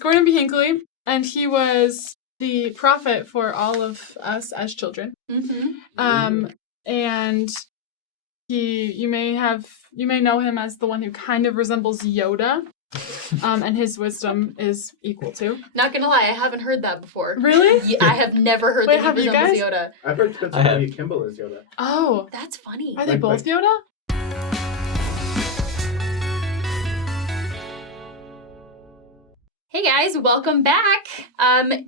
Gordon B. Hinckley, and he was the prophet for all of us as children. Mm-hmm. And you may know him as the one who kind of resembles Yoda. And his wisdom is equal to. Not gonna lie, I haven't heard that before. Really? I have never heard that he resembles Yoda. I've heard Spencer W. Kimball is Yoda. Oh. That's funny. Are they both Yoda? Hey guys, welcome back.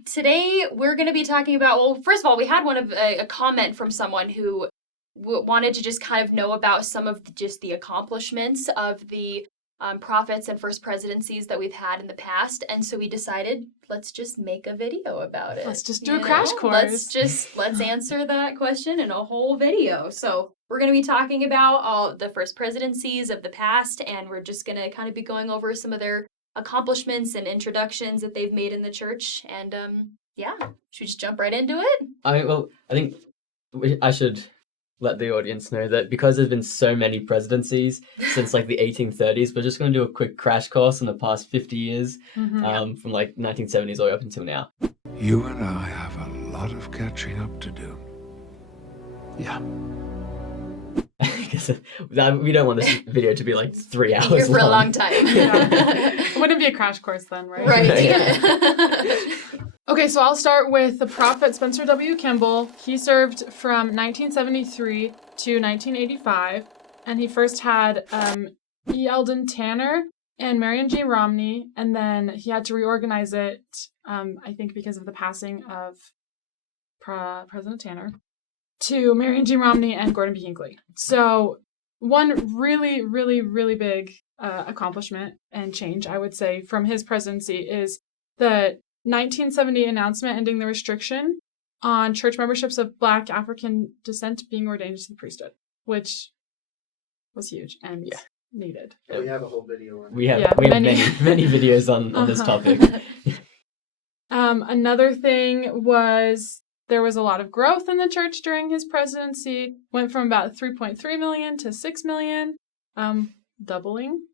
Today we're going to be talking about, well, first of all, we had a comment from someone who wanted to just kind of know about some of the accomplishments of the prophets and first presidencies that we've had in the past, and so we decided, let's just make a video about it. Let's just do a crash course. Let's answer that question in a whole video. So we're going to be talking about all the first presidencies of the past, and we're just going to kind of be going over some of their accomplishments and introductions that they've made in the church, and should we just jump right into it? I think I should let the audience know that because there's been so many presidencies since like the 1830s, we're just going to do a quick crash course in the past 50 years, from like 1970s all the way up until now. You and I have a lot of catching up to do. Yeah. We don't want this video to be like 3 hours Here for long. a long time. It wouldn't be a crash course then, right? Right. Yeah. Okay, so I'll start with the prophet Spencer W. Kimball. He served from 1973 to 1985, and he first had E. Eldon Tanner and Marion G. Romney, and then he had to reorganize it, I think because of the passing of President Tanner, to Marion G. Romney and Gordon B. Hinckley. So one really, really, really big accomplishment and change, I would say, from his presidency is the 1970 announcement ending the restriction on church memberships of Black African descent being ordained to the priesthood, which was huge and needed. We have a whole video on it. We have many videos on this topic. Another thing was there was a lot of growth in the church during his presidency. Went from about 3.3 million to 6 million, doubling.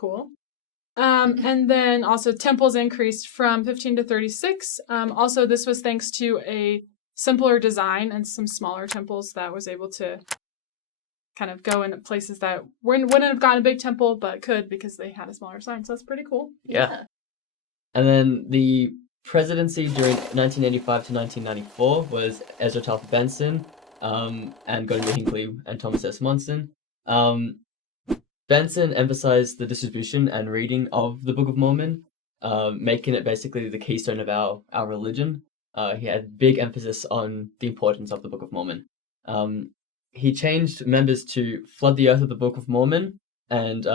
Cool. And then also temples increased from 15 to 36. Also, this was thanks to a simpler design and some smaller temples that was able to kind of go in places that wouldn't have gotten a big temple, but could because they had a smaller sign. So that's pretty cool. Yeah. And then the presidency during 1985 to 1994 was Ezra Taft Benson, and Gordon B. Hinckley and Thomas S. Monson. Benson emphasized the distribution and reading of the Book of Mormon, making it basically the keystone of our religion. He had big emphasis on the importance of the Book of Mormon. He changed members to flood the earth with the Book of Mormon, and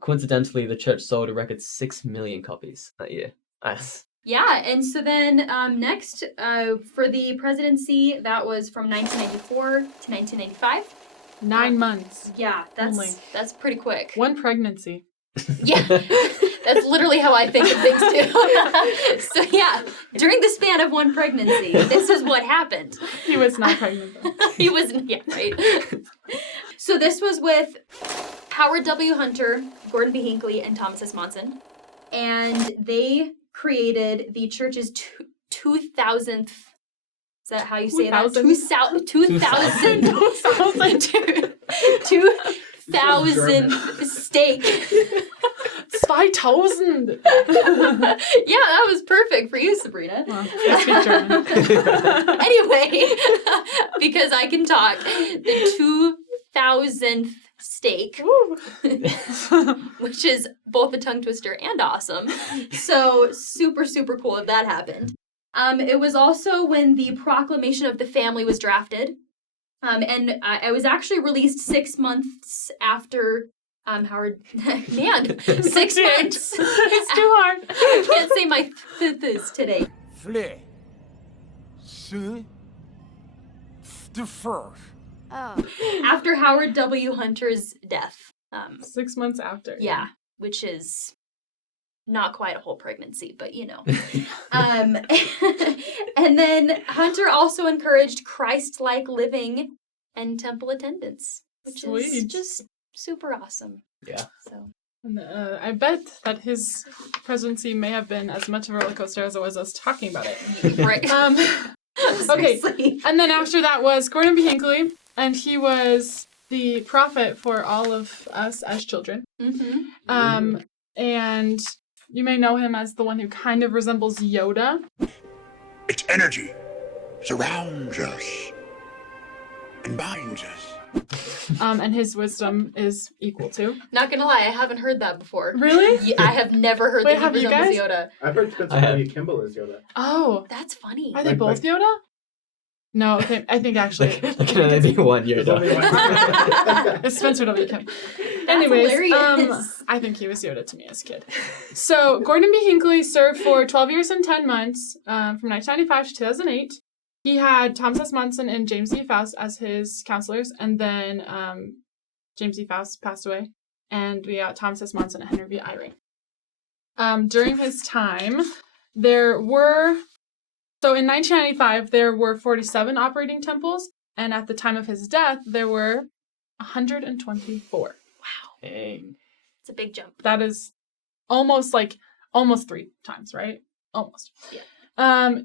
coincidentally, the church sold a record 6 million copies that year. Nice. Yeah, and so then next, for the presidency, that was from 1994 to 1995. 9 months. Yeah, that's pretty quick. One pregnancy. Yeah, that's literally how I think of things too. So yeah, during the span of one pregnancy, this is what happened. He was not pregnant though. He wasn't, yeah, right. So this was with Howard W. Hunter, Gordon B. Hinckley, and Thomas S. Monson. And they created the church's 2000th, is that how you say that? 2000th stake. 5,000. Yeah, that was perfect for you, Sabrina. Well, I speak German. Anyway, because I can talk, the 2000th stake, which is both a tongue twister and awesome. So super, super cool that that happened. It was also when the Proclamation of the Family was drafted. And it was actually released 6 months after Howard. Man, 6 months. It's too hard. I can't say my th today. Flay. Se. De fur. After Howard W. Hunter's death. 6 months after. Yeah, which is not quite a whole pregnancy, but you know. And then Hunter also encouraged Christ-like living and temple attendance, which is just super awesome. Yeah. So And, I bet that his presidency may have been as much of a roller coaster as it was us talking about it. Right. Okay, Seriously. and then after that was Gordon B. Hinckley, and he was the prophet for all of us as children. Mm-hmm. And you may know him as the one who kind of resembles Yoda. Its energy surrounds us and binds us. And his wisdom is equal to. Not gonna lie, I haven't heard that before. Really? Yeah, I have never heard Wait, that he have you resembles guys? Yoda. I've heard Spencer I have. W. Kimball is Yoda. Oh, That's funny. are they Like- both Yoda? No, okay, I think actually There can only be one There's only Yoda. one. it's Spencer W. Kimball. That's Anyways, hilarious. I think he was Yoda to me as a kid. So Gordon B. Hinckley served for 12 years and 10 months from 1995 to 2008. He had Thomas S. Monson and James E. Faust as his counselors, and then James E. Faust passed away, and we got Thomas S. Monson and Henry B. Eyring. During his time, there were... So in 1995, there were 47 operating temples, and at the time of his death, there were 124. Wow. Dang. It's a big jump. That is almost 3 times, right? Almost. Yeah.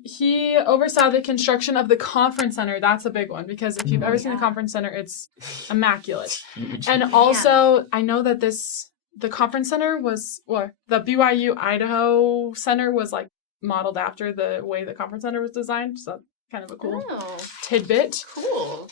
He oversaw the construction of the conference center. That's a big one, because if you've ever seen the Yeah. conference center, it's immaculate. Huge. And also, I know that the conference center was, or the BYU Idaho Center was like modeled after the way the conference center was designed. So kind of a cool Oh, tidbit. cool.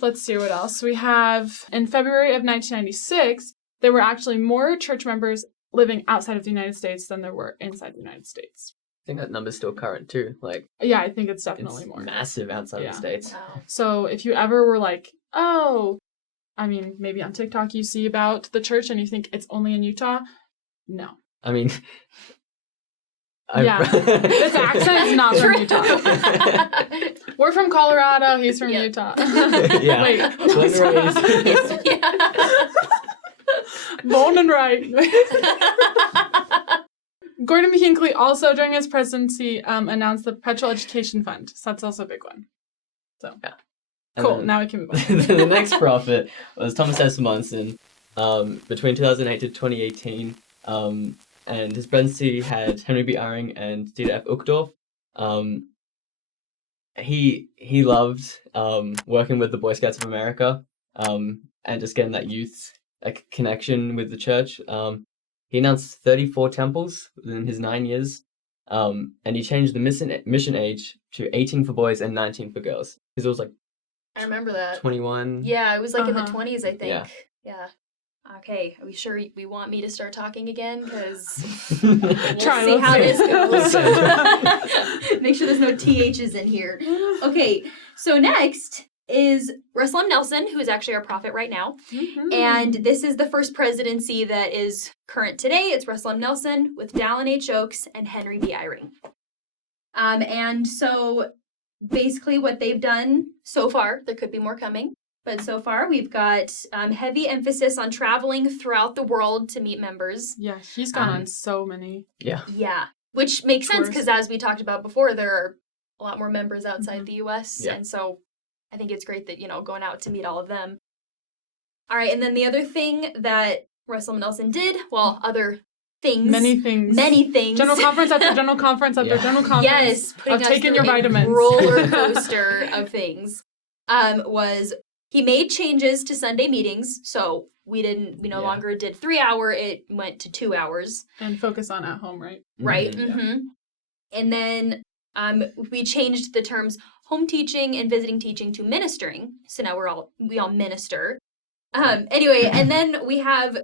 Let's see what else. We have, in February of 1996, there were actually more church members living outside of the United States than there were inside the United States. I think that number's still current too. Like, Yeah, I think it's definitely it's more. massive outside Yeah. of the States. Wow. So if you ever were like, oh, I mean, maybe on TikTok you see about the church and you think it's only in Utah. No. I mean, Yeah. This accent is not from True. Utah. We're from Colorado. He's from Yep. Utah. Yeah. Wait. Born and raised. Yeah. Born and right. Gordon B. Hinckley also, during his presidency, announced the Perpetual Education Fund. So that's also a big one. So, And cool. then- Now we can move on. the next prophet was Thomas S. Monson, between 2008 to 2018, and his presidency had Henry B. Eyring and Dieter F. Uchtdorf. He loved working with the Boy Scouts of America, and just getting that youth connection with the church. He announced 34 temples within his 9 years, and he changed the mission age to 18 for boys and 19 for girls, because it was like I remember that. 21. Yeah, it was like in the Uh-huh. 20s, I think. Yeah. Yeah. Okay, are we sure we want me to start talking again? Because We'll we'll Try, see let's how see. this We'll goes. Make sure there's no THs in here. Okay, so next is Russell M. Nelson, who is actually our prophet right now. Mhm. And this is the first presidency that is current today. It's Russell M. Nelson with Dallin H. Oaks and Henry B. Eyring. And so basically what they've done so far, there could be more coming, but so far we've got heavy emphasis on traveling throughout the world to meet members. Yeah, he's gone on so many. Yeah. Yeah, which makes sense Tours. because as we talked about before, there are a lot more members outside the US. Yeah. And so I think it's great that, going out to meet all of them. All right, and then the other thing that Russell M. Nelson did, well, other things. Many things. Many things. General conference after general conference after Yeah. general conference. Yes, putting Of us taking through your a vitamins. roller coaster of things. Was he made changes to Sunday meetings, so we no Yeah. longer did 3 hour, it went to 2 hours, And focus on at home, right? right? Mhm. Mm-hmm. And then we changed the terms home teaching and visiting teaching to ministering. So now we all minister. Anyway, and then we have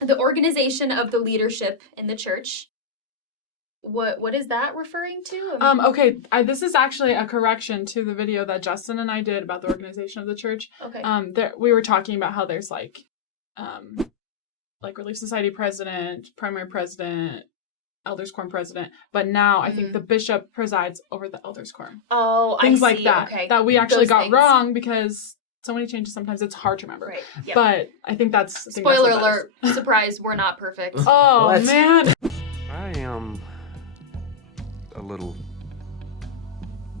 the organization of the leadership in the church. What is that referring to? Okay, this is actually a correction to the video that Justin and I did about the organization of the church. Okay. We were talking about how there's like Relief Society president, primary president, elders quorum president, but now I think the bishop presides over the elders quorum. Oh, Things I like see. that. Okay. That we actually Those got things. wrong because so many changes. Sometimes it's hard to remember. Right. Yep. But I think that's Spoiler what that is. alert! Surprise, we're not perfect. Oh What? man. I am a little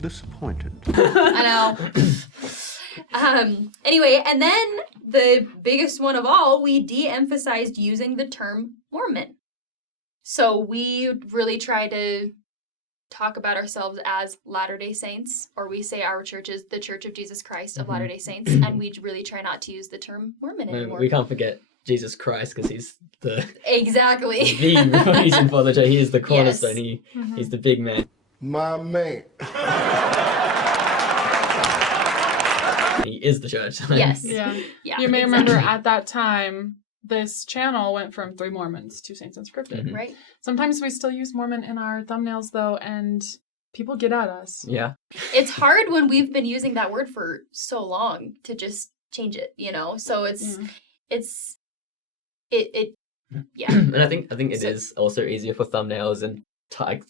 disappointed. I know. Anyway, and then the biggest one of all, we de-emphasized using the term Mormon. So we really try to talk about ourselves as Latter-day Saints, or we say our church is the Church of Jesus Christ of Latter-day Saints, and we really try not to use the term Mormon anymore. We can't forget Jesus Christ because he's the Exactly. the reason for the church. He is the cornerstone. Yes. He's the big man. My man. He is the church. Yes. Yeah. Yeah. You may exactly. remember at that time, this channel went from 3 Mormons to Saints Unscripted. Mhm. Right. Sometimes we still use Mormon in our thumbnails, though, and people get at us. Yeah. It's hard when we've been using that word for so long to just change it, you know? So it's yeah. And I think it So- is also easier for thumbnails and like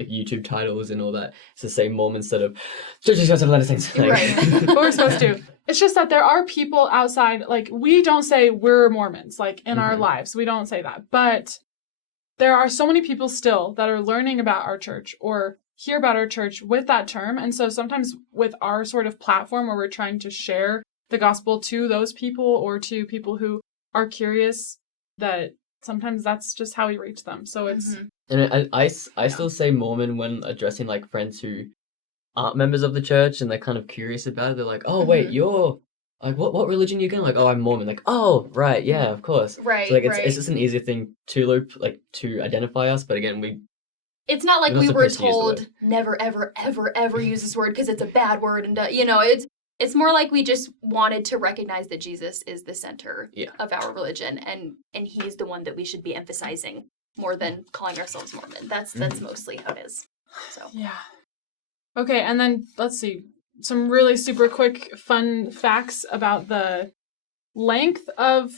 YouTube titles and all that. It's the same Mormon instead of Church of Latter-day Saints. Right. But we're supposed to. It's just that there are people outside, like, we don't say we're Mormons, like, in our Mhm. lives. We don't say that. But there are so many people still that are learning about our church or hear about our church with that term. And so sometimes with our sort of platform where we're trying to share the gospel to those people or to people who are curious, that sometimes that's just how we reach them. So it's... Mhm. And I still say Mormon when addressing like friends who aren't members of the church and they're kind of curious about it. They're like, oh wait, Mhm. you're like what religion you going? Like, oh, I'm Mormon. Like, oh right, yeah, of course. Right. So like right. it's just an easier thing to loop, like to identify us. But again, It's not like We're not we were supposed to use the told word. never, ever, ever, ever use this word because it's a bad word, and you know, it's more like we just wanted to recognize that Jesus is the center Yeah. of our religion, and he's the one that we should be emphasizing more than calling ourselves Mormon. That's mostly how it is. So Yeah. Okay, and then let's see. Some really super quick fun facts about the length of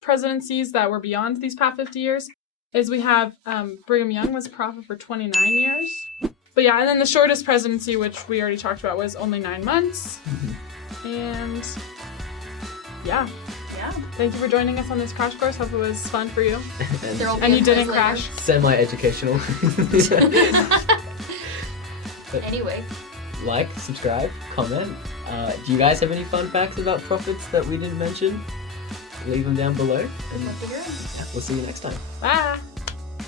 presidencies that were beyond these past 50 years is we have Brigham Young was prophet for 29 years. But yeah, and then the shortest presidency, which we already talked about, was only 9 months. And yeah, yeah, thank you for joining us on this crash course. Hope it was fun for you. there will be And a you didn't quiz crash. semi-educational. later. Anyway, Like, subscribe, comment. Do you guys have any fun facts about prophets that we didn't mention? Leave them down below, and love to hear it. we'll see you next time. Bye.